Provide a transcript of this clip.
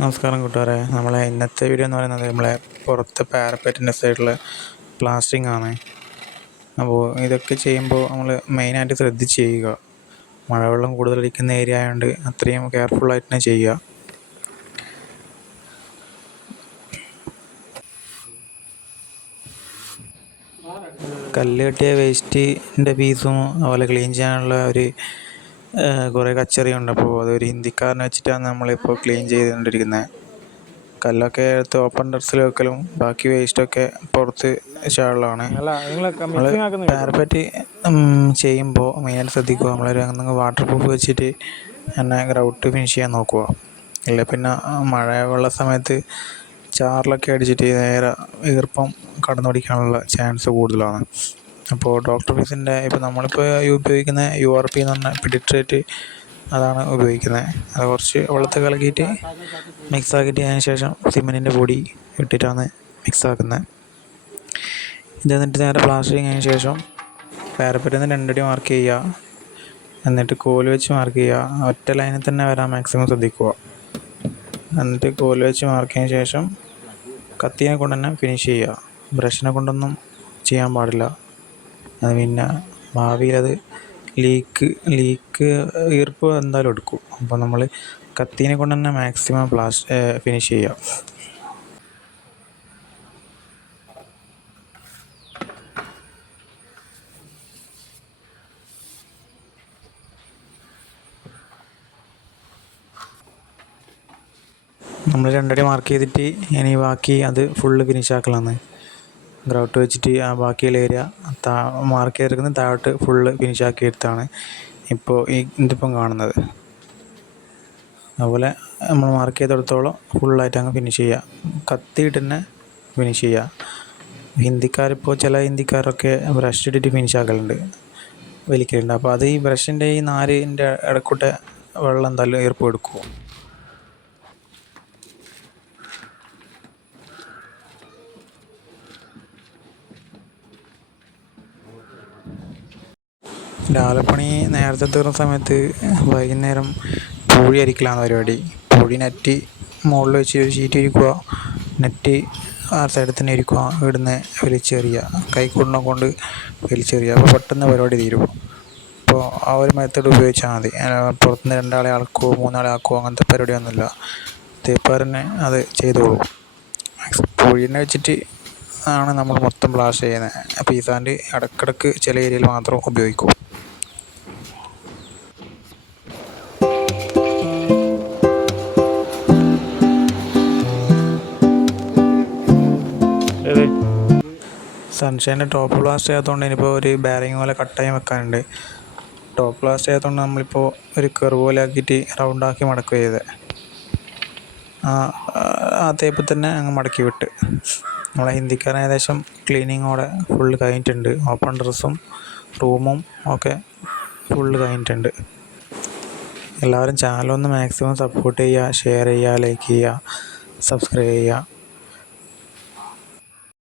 നമസ്കാരം കൂട്ടുകാരെ. നമ്മളെ ഇന്നത്തെ വീഡിയോ എന്ന് പറയുന്നത് നമ്മളെ പുറത്ത് പാരപ്പറ്റിൻ്റെ സൈഡിൽ പ്ലാസ്റ്റിംഗ് ആണ്. അപ്പോൾ ഇതൊക്കെ ചെയ്യുമ്പോൾ നമ്മൾ മെയിനായിട്ട് ശ്രദ്ധിച്ച് ചെയ്യുക. മഴവെള്ളം കൂടുതലടിക്കുന്ന ഏരിയ ആയതുകൊണ്ട് അത്രയും കെയർഫുള്ളായിട്ട് തന്നെ ചെയ്യുക. കല്ല് കെട്ടിയ വേസ്റ്റിൻ്റെ പീസും അതുപോലെ ക്ലീൻ ചെയ്യാനുള്ള കുറേ കച്ചറിയുണ്ട്. അപ്പോൾ അതൊരു ഹിന്ദിക്കാരനെ വെച്ചിട്ടാണ് നമ്മളിപ്പോൾ ക്ലീൻ ചെയ്തുകൊണ്ടിരിക്കുന്നത്. കല്ലൊക്കെ എടുത്ത് ഓപ്പൺ ടെറസിൽ വെക്കലും ബാക്കി വേസ്റ്റൊക്കെ പുറത്ത് ചാടലാണ്. നമ്മൾ പാരപ്പറ്റ് ചെയ്യുമ്പോൾ മെയിനായിട്ട് ശ്രദ്ധിക്കുക, നമ്മളൊരു വാട്ടർ പ്രൂഫ് വെച്ചിട്ട് തന്നെ ഗ്രൗട്ട് ഫിനിഷ് ചെയ്യാൻ നോക്കുക. ഇല്ല പിന്നെ മഴയുള്ള സമയത്ത് ചാറിലൊക്കെ അടിച്ചിട്ട് നേരെ ഈർപ്പം കടന്നു പിടിക്കാനുള്ള ചാൻസ് കൂടുതലാണ്. അപ്പോൾ ഡോക്ടർ ഫീസിൻ്റെ ഇപ്പോൾ നമ്മളിപ്പോൾ ഉപയോഗിക്കുന്ന URP എന്ന് പറഞ്ഞ പിഡിട്രേറ്റ് അതാണ് ഉപയോഗിക്കുന്നത്. അത് കുറച്ച് വെള്ളത്തിൽ കലക്കിയിട്ട് മിക്സാക്കിയിട്ട് അതിന് ശേഷം സിമെൻറ്റിൻ്റെ പൊടി ഇട്ടിട്ടാണ് മിക്സാക്കുന്നത്. ഇത് എന്നിട്ട് നേരെ പ്ലാസ്റ്ററിങ് അതിന് ശേഷം പാരപ്പറ്റിൽ നിന്ന് 2 അടി മാർക്ക് ചെയ്യുക. എന്നിട്ട് കോല് വെച്ച് മാർക്ക് ചെയ്യുക. ഒറ്റ ലൈനിൽ തന്നെ വരാൻ മാക്സിമം ശ്രദ്ധിക്കുക. എന്നിട്ട് കോല് വെച്ച് മാർക്ക് ചെയ്തതിന് ശേഷം കത്തിനെ കൊണ്ട് തന്നെ ഫിനിഷ് ചെയ്യുക. ബ്രഷിനെ കൊണ്ടൊന്നും ചെയ്യാൻ പാടില്ല. അത് പിന്നെ ഭാവിയിൽ അത് ലീക്ക് ഈർപ്പ് എന്തായാലും എടുക്കും. അപ്പോൾ നമ്മൾ കത്തീനെ കൊണ്ട് തന്നെ മാക്സിമം ഫിനിഷ് ചെയ്യുക. നമ്മൾ 2 അടി മാർക്ക് ചെയ്തിട്ട് ഇനി ബാക്കി അത് ഫുള്ള് ഫിനിഷ് ആക്കലാണ്. ഗ്രൗട്ട് വെച്ചിട്ട് ആ ബാക്കിയുള്ള ഏരിയ മാർക്ക് ചെയ്തെടുക്കുന്നത് താഴോട്ട് ഫുള്ള് ഫിനിഷ് ആക്കി എടുത്താണ് ഇപ്പോൾ ഇതിപ്പം കാണുന്നത്. അതുപോലെ നമ്മൾ മാർക്ക് ചെയ്തെടുത്തോളം ഫുള്ളായിട്ട് അങ്ങ് ഫിനിഷ് ചെയ്യുക. കത്തിയിട്ട് തന്നെ ഫിനിഷ് ചെയ്യുക. ചില ഹിന്ദിക്കാരൊക്കെ ബ്രഷ് ഇട്ടിട്ട് ഫിനിഷ് ആക്കലുണ്ട്, വലിക്കലുണ്ട്. അപ്പോൾ അത് ഈ ബ്രഷിൻ്റെ ഈ നാരിൻ്റെ ഇടക്കൂട്ടെ വെള്ളം എന്തായാലും ഈർപ്പം എടുക്കും. രാവിലെ പണി നേരത്തെ തീർന്ന സമയത്ത് വൈകുന്നേരം പൂഴി അരിക്കലാണ് പരിപാടി. പൂഴി നെറ്റ് മുകളിൽ വെച്ച് ഒരു ഷീറ്റ് ഇരിക്കുക, നെറ്റ് ആ സൈഡിൽ തന്നെ ഇരിക്കുക, ഇവിടുന്ന് വലിച്ചെറിയുക, കൈക്കൊണ്ടിനെ കൊണ്ട് വലിച്ചെറിയുക. അപ്പോൾ പെട്ടെന്ന് പരിപാടി തീരും. അപ്പോൾ ആ ഒരു മെത്തേഡ് ഉപയോഗിച്ചാൽ മതി. പുറത്തുനിന്ന് 2 ആളെ ആക്കുമോ 3 ആളെ ആക്കുമോ അങ്ങനത്തെ പരിപാടിയൊന്നുമില്ല. തേപ്പുകാരനെ അത് ചെയ്തോളൂ. പൂഴിനെ വെച്ചിട്ട് ആണ് നമ്മൾ മൊത്തം പ്ലാസ്റ്റർ ചെയ്യുന്നത്. പീസാൻ്റെ ഇടക്കിടക്ക് ചില ഏരിയയിൽ മാത്രം ഉപയോഗിക്കും. സൺഷൈൻ്റെ ടോപ്പ് പ്ലാസ്റ്റർ ചെയ്യാത്തതുകൊണ്ട് ഇനിയിപ്പോൾ ഒരു ബാരിങ് പോലെ കട്ടായി വെക്കാനുണ്ട്. ടോപ്പ് പ്ലാസ്റ്റർ ചെയ്യാത്തതുകൊണ്ട് നമ്മളിപ്പോൾ ഒരു കർവ് പോലെ ആക്കിയിട്ട് റൗണ്ടാക്കി മടക്കുക ചെയ്തത്. ആ തേപ്പിൽ തന്നെ അങ്ങ് മടക്കി വിട്ട്. നമ്മളെ ഹിന്ദിക്കാരൻ ഏകദേശം ക്ലീനിങ്ങോടെ ഫുള്ള് കഴിഞ്ഞിട്ടുണ്ട്. ഓപ്പൺ ഡ്രസ്സും റൂമും ഒക്കെ ഫുള്ള് കഴിഞ്ഞിട്ടുണ്ട്. എല്ലാവരും ചാനലൊന്ന് മാക്സിമം സപ്പോർട്ട് ചെയ്യുക, ഷെയർ ചെയ്യുക, ലൈക്ക് ചെയ്യുക, സബ്സ്ക്രൈബ് ചെയ്യുക.